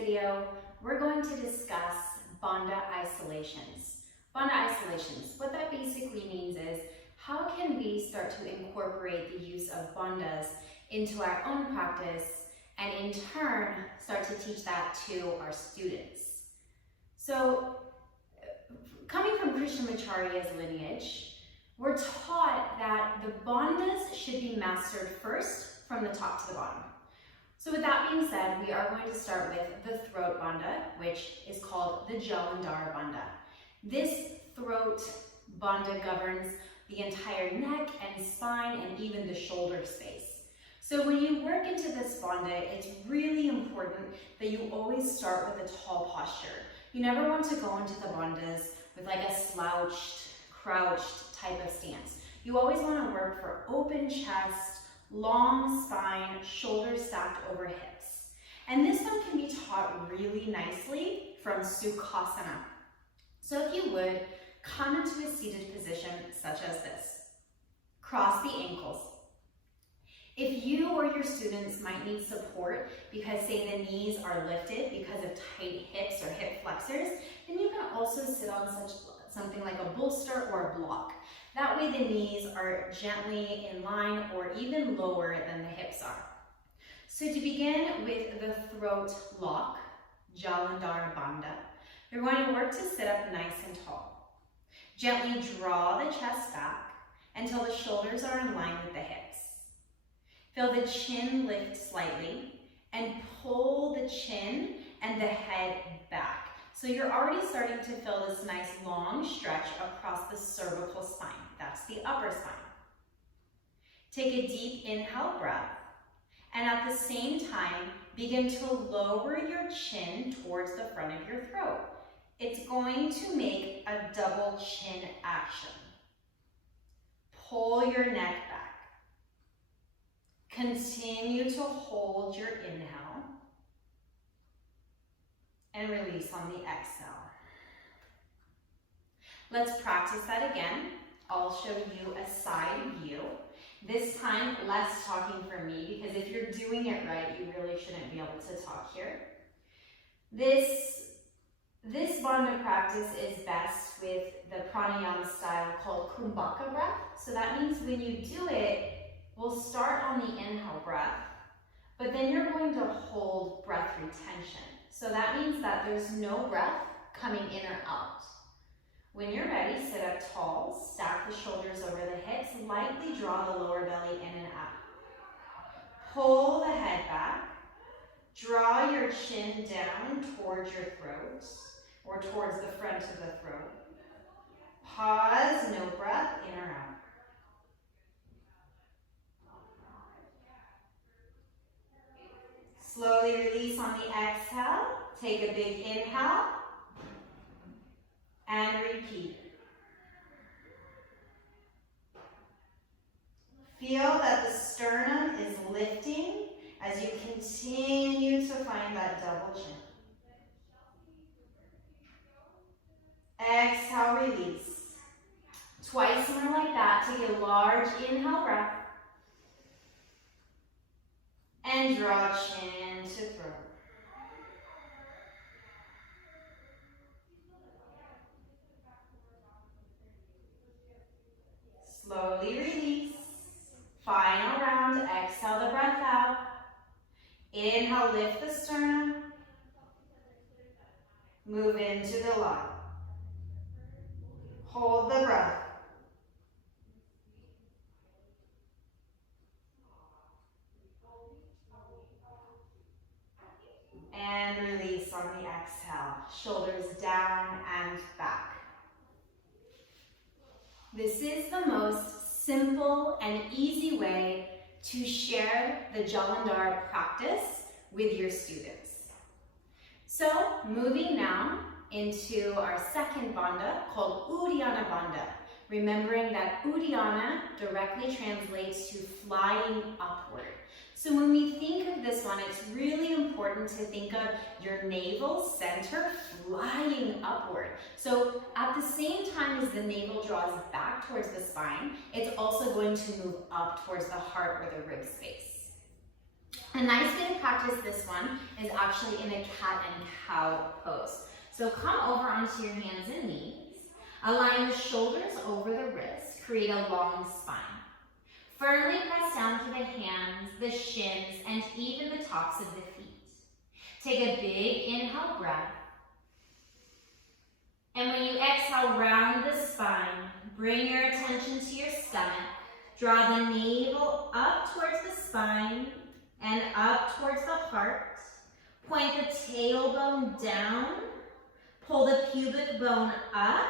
video, we're going to discuss Bandha isolations. Bandha isolations, what that basically means is how can we start to incorporate the use of bandhas into our own practice and in turn start to teach that to our students. So coming from Krishnamacharya's lineage, we're taught that the bandhas should be mastered first from the top to the bottom. So with that being said, we are going to start with the throat bandha, which is called the Jalandhar bandha. This throat bandha governs the entire neck and spine and even the shoulder space. So when you work into this bandha, it's really important that you always start with a tall posture. You never want to go into the bandhas with like a slouched, crouched type of stance. You always want to work for open chest, long spine, shoulders stacked over hips. And this one can be taught really nicely from Sukhasana. So if you would, come into a seated position such as this. Cross the ankles. If you or your students might need support because say the knees are lifted because of tight hips or hip flexors, then you can also sit on something like a bolster or a block. That way the knees are gently in line or even lower than the hips are. So to begin with the throat lock, Jalandhar bandha, you're going to work to sit up nice and tall. Gently draw the chest back until the shoulders are in line with the hips. Feel the chin lift slightly and pull the chin and the head back. So you're already starting to feel this nice long stretch across the cervical spine. That's the upper spine. Take a deep inhale breath, and at the same time, begin to lower your chin towards the front of your throat. It's going to make a double chin action. Pull your neck back. Continue to hold your inhale and release on the exhale. Let's practice that again. I'll show you a side view. This time, less talking for me, because if you're doing it right, you really shouldn't be able to talk here. This bandha practice is best with the pranayama style called kumbhaka breath. So that means when you do it, we'll start on the inhale breath, but then you're going to hold breath retention. So that means that there's no breath coming in or out. When you're ready, sit up tall, stack the shoulders over the hips, lightly draw the lower belly in and out. Pull the head back, draw your chin down towards your throat or towards the front of the throat. Pause, no breath, in or out. Slowly release on the exhale. Take a big inhale and repeat. Feel that the sternum is lifting as you continue to find that double chin. Exhale, release. Twice more like that. Take a large inhale breath. And draw chin to throat. Slowly release. Final round. Exhale the breath out. Inhale, lift the sternum. Move into the line. Hold the breath. And release on the exhale. Shoulders down and back. This is the most simple and easy way to share the Jalandhar practice with your students. So moving now into our second bandha called Uddiyana bandha. Remembering that Uddiyana directly translates to flying upward. So when we think of this one, it's really important to think of your navel center flying upward. So at the same time as the navel draws back towards the spine, it's also going to move up towards the heart or the rib space. A nice way to practice this one is actually in a cat and cow pose. So come over onto your hands and knees. Align the shoulders over the wrists. Create a long spine. Firmly press down to the hands, the shins, and even the tops of the feet. Take a big inhale breath. And when you exhale, round the spine. Bring your attention to your stomach. Draw the navel up towards the spine and up towards the heart. Point the tailbone down. Pull the pubic bone up.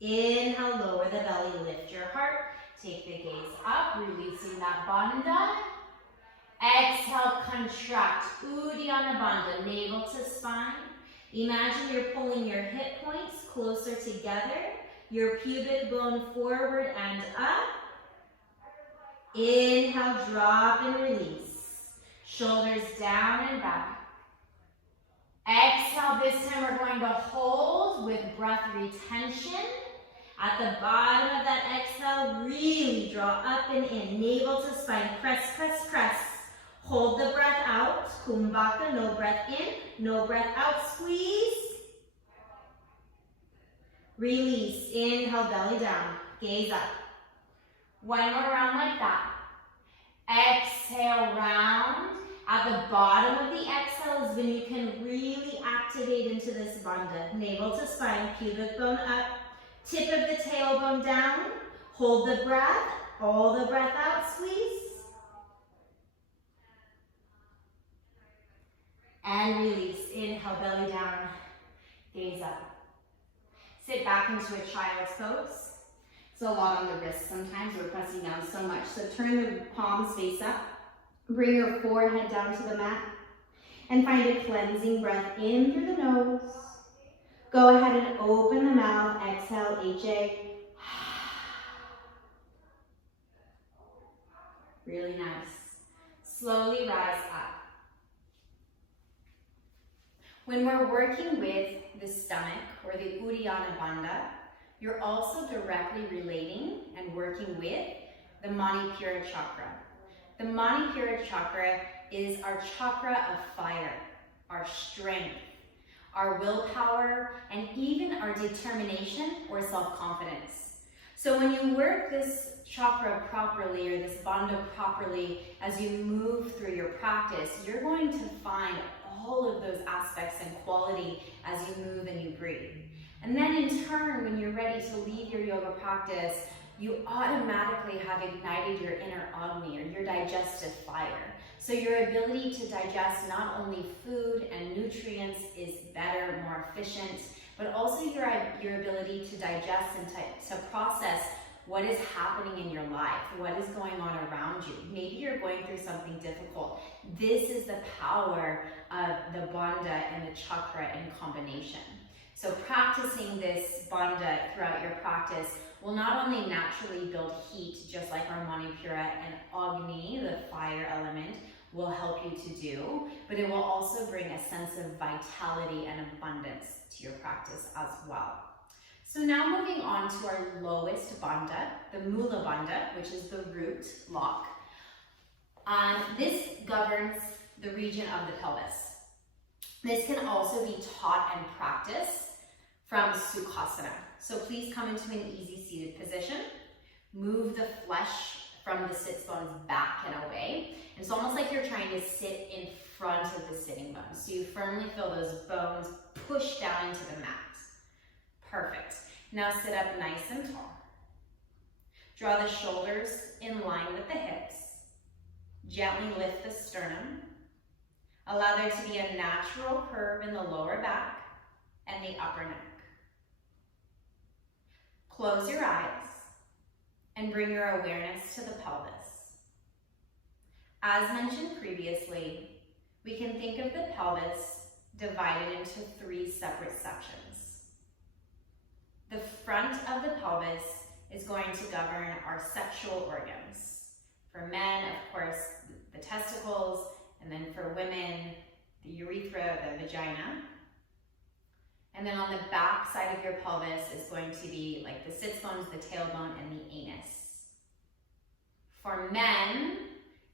Inhale, lower the belly, lift your heart. Take the gaze up, releasing that bandha. Exhale, contract, Uddiyana Bandha, navel to spine. Imagine you're pulling your hip points closer together, your pubic bone forward and up. Inhale, drop and release. Shoulders down and back. Exhale, this time we're going to hold with breath retention. At the bottom of that exhale, really draw up and in, navel to spine, press, press, press. Hold the breath out, Kumbhaka, no breath in, no breath out, squeeze. Release, inhale, belly down, gaze up. One more round like that. Exhale, round. At the bottom of the exhale is when you can really activate into this bandha. Navel to spine, pubic bone up, tip of the tailbone down. Hold the breath, all the breath out, squeeze. And release, inhale, belly down, gaze up. Sit back into a child's pose. It's a lot on the wrists sometimes, we're pressing down so much. So turn the palms face up, bring your forehead down to the mat, and find a cleansing breath in through the nose. Go ahead and open the mouth, exhale, HA. Really nice. Slowly rise up. When we're working with the stomach or the Uddiyana Bandha, you're also directly relating and working with the Manipura chakra. The Manipura chakra is our chakra of fire, our strength, our willpower, and even our determination or self-confidence. So when you work this chakra properly or this bandha properly, as you move through your practice, you're going to find all of those aspects and quality as you move and you breathe. And then in turn, when you're ready to leave your yoga practice, you automatically have ignited your inner Agni or your digestive fire. So your ability to digest not only food and nutrients is better, more efficient, but also your ability to digest and to process what is happening in your life, what is going on around you. Maybe you're going through something difficult. This is the power of the bandha and the chakra in combination. So practicing this bandha throughout your practice will not only naturally build heat, just like our Manipura and Agni, the fire element, will help you to do, but it will also bring a sense of vitality and abundance to your practice as well. So now moving on to our lowest bandha, the Mula Bandha, which is the root lock. This governs the region of the pelvis. This can also be taught and practiced from Sukhasana. So please come into an easy seated position. Move the flesh from the sits bones back and away. It's almost like you're trying to sit in front of the sitting bones. So you firmly feel those bones push down into the mat. Perfect. Now sit up nice and tall. Draw the shoulders in line with the hips. Gently lift the sternum. Allow there to be a natural curve in the lower back and the upper neck. Close your eyes and bring your awareness to the pelvis. As mentioned previously, we can think of the pelvis divided into 3 separate sections. The front of the pelvis is going to govern our sexual organs. For men, of course, the testicles, and then for women, the urethra, the vagina. And then on the back side of your pelvis is going to be like the sits bones, the tailbone, and the anus. For men,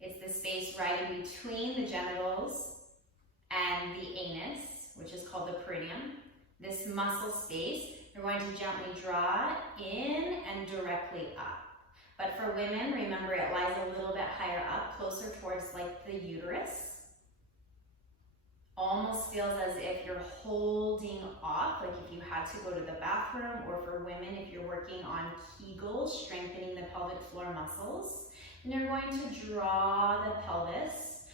It's the space right in between the genitals and the anus, which is called the perineum. This muscle space, you're going to gently draw in and directly up. But for women, remember it lies a little bit higher up, closer towards like the uterus. Almost feels as if you're holding off, like if you had to go to the bathroom, or for women, if you're working on Kegels, strengthening the pelvic floor muscles. And you're going to draw the pelvis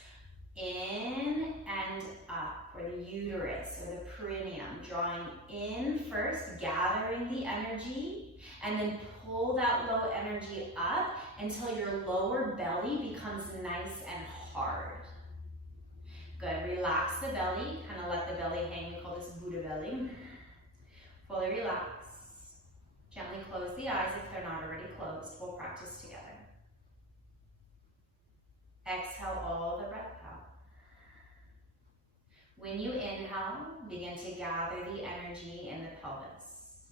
in and up, or the uterus, or the perineum, drawing in first, gathering the energy, and then pull that low energy up until your lower belly becomes nice and hard. Good, relax the belly, kind of let the belly hang, we call this Buddha belly. Fully relax. Gently close the eyes if they're not already closed. We'll practice together. Exhale all the breath out. When you inhale, begin to gather the energy in the pelvis.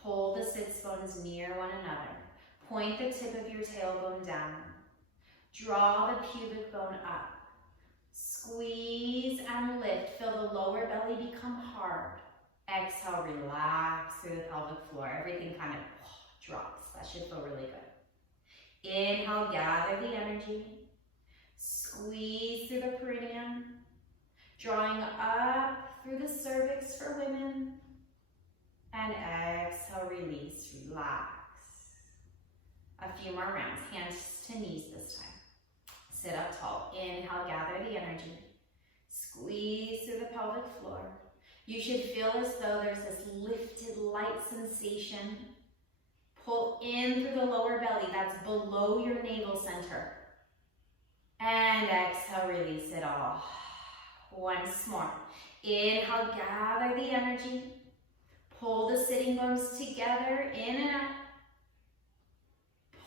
Pull the sits bones near one another. Point the tip of your tailbone down. Draw the pubic bone up. Squeeze and lift. Feel the lower belly become hard. Exhale, relax through the pelvic floor. Everything kind of drops. That should feel really good. Inhale, gather the energy. Squeeze through the perineum. Drawing up through the cervix for women. And exhale, release, relax. A few more rounds. Hands to knees this time. Sit up tall. Inhale, gather the energy. Squeeze through the pelvic floor. You should feel as though there's this lifted light sensation. Pull in through the lower belly. That's below your navel center. And exhale, release it all. Once more. Inhale, gather the energy. Pull the sitting bones together, in and up.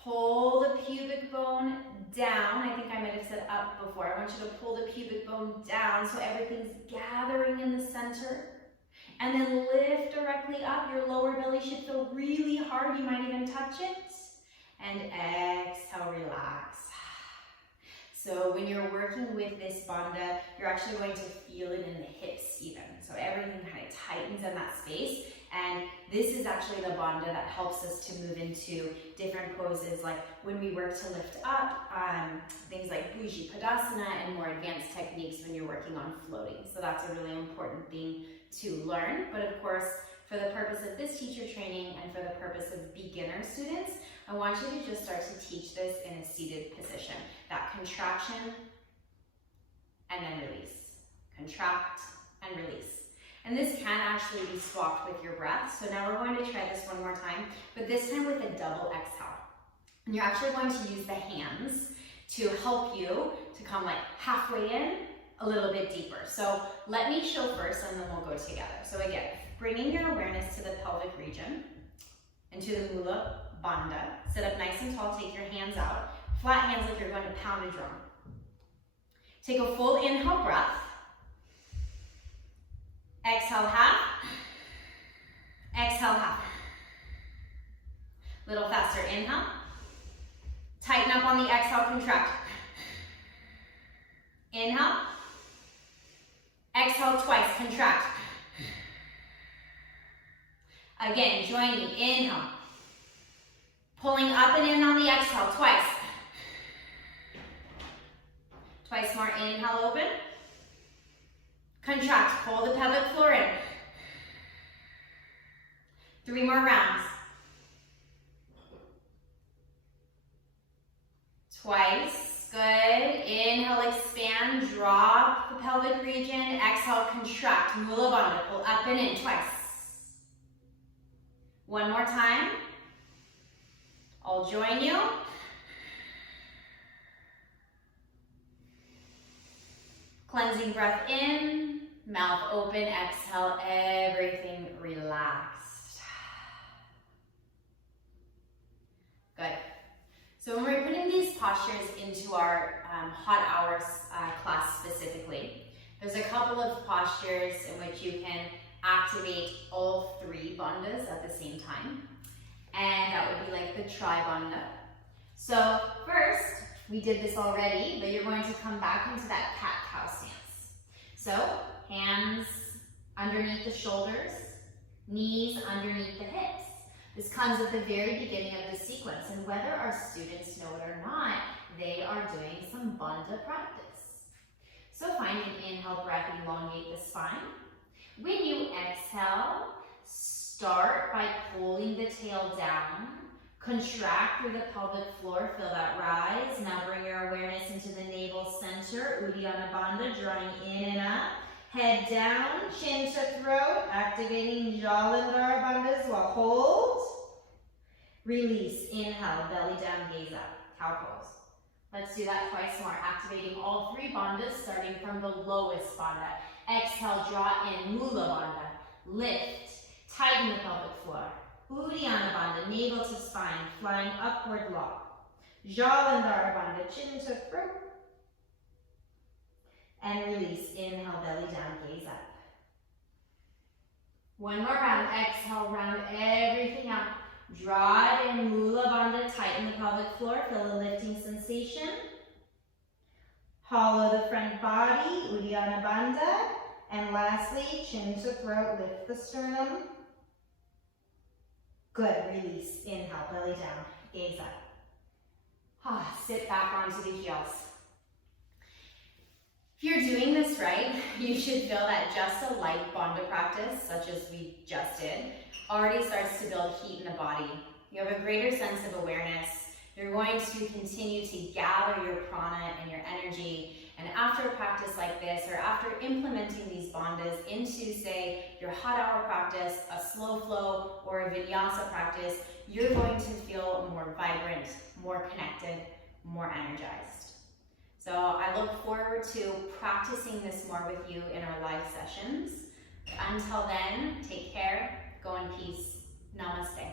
Pull the pubic bone down. I think I might have said up before. I want you to pull the pubic bone down so everything's gathering in the center. And then lift directly up. Your lower belly should feel really hard. You might even touch it. And exhale, relax. So when you're working with this bandha, you're actually going to feel it in the hips even. So everything kind of tightens in that space. And this is actually the bandha that helps us to move into different poses, like when we work to lift up, things like Bhuji Padasana and more advanced techniques when you're working on floating. So that's a really important thing to learn. But of course, for the purpose of this teacher training and for the purpose of beginner students, I want you to just start to teach this in a seated position. That contraction and then release. Contract and release. And this can actually be swapped with your breath. So now we're going to try this one more time, but this time with a double exhale. And you're actually going to use the hands to help you to come like halfway in, a little bit deeper. So let me show first and then we'll go together. So again, bringing your awareness to the pelvic region, into the Mula Bandha. Sit up nice and tall, take your hands out. Flat hands like you're going to pound a drum. Take a full inhale breath. Exhale half. Exhale half. Little faster, inhale. Tighten up on the exhale, contract. Inhale. Exhale twice, contract. Again, join me, inhale. Pulling up and in on the exhale, twice. Twice more, inhale, open. Contract, pull the pelvic floor in. 3 more rounds. Twice, good. Inhale, expand, drop the pelvic region. Exhale, contract, Mula Bandha, pull up and in, twice. 1 more time. I'll join you. Cleansing breath in, mouth open, exhale, everything relaxed. Good. So when we're putting these postures into our hot hours class specifically, there's a couple of postures in which you can activate all 3 bandhas at the same time. And that would be like the tri bandha. So first, We did this already, but you're going to come back into that cat-cow stance. So, hands underneath the shoulders, knees underneath the hips. This comes at the very beginning of the sequence, and whether our students know it or not, they are doing some Bandha practice. So find an inhale breath, elongate the spine. When you exhale, start by pulling the tail down. Contract through the pelvic floor, feel that rise. Now bring your awareness into the navel center, Uddiyana Bandha, drawing in and up. Head down, chin to throat, activating Jalandhara Bandhas while hold. Release, inhale, belly down, gaze up, cow pose. Let's do that twice more, activating all three bandhas, starting from the lowest bandha. Exhale, draw in, Mula Bandha. Lift, tighten the pelvic floor. Uddiyana Bandha, navel to spine, flying upward lock. Jalandhara Bandha, chin to throat. And release, inhale, belly down, gaze up. One more round, exhale, round everything out. Draw it in, Mula Bandha, tighten the pelvic floor, feel a lifting sensation. Hollow the front body, Uddiyana Bandha. And lastly, chin to throat, lift the sternum. Good, release, inhale, belly down, gaze up. Sit back onto the heels. If you're doing this right, you should feel that just a light Bandha practice, such as we just did, already starts to build heat in the body. You have a greater sense of awareness. You're going to continue to gather your prana and your energy. And after a practice like this, or after implementing these bandhas into, say, your hot hour practice, a slow flow, or a vinyasa practice, you're going to feel more vibrant, more connected, more energized. So I look forward to practicing this more with you in our live sessions. Until then, take care, go in peace. Namaste.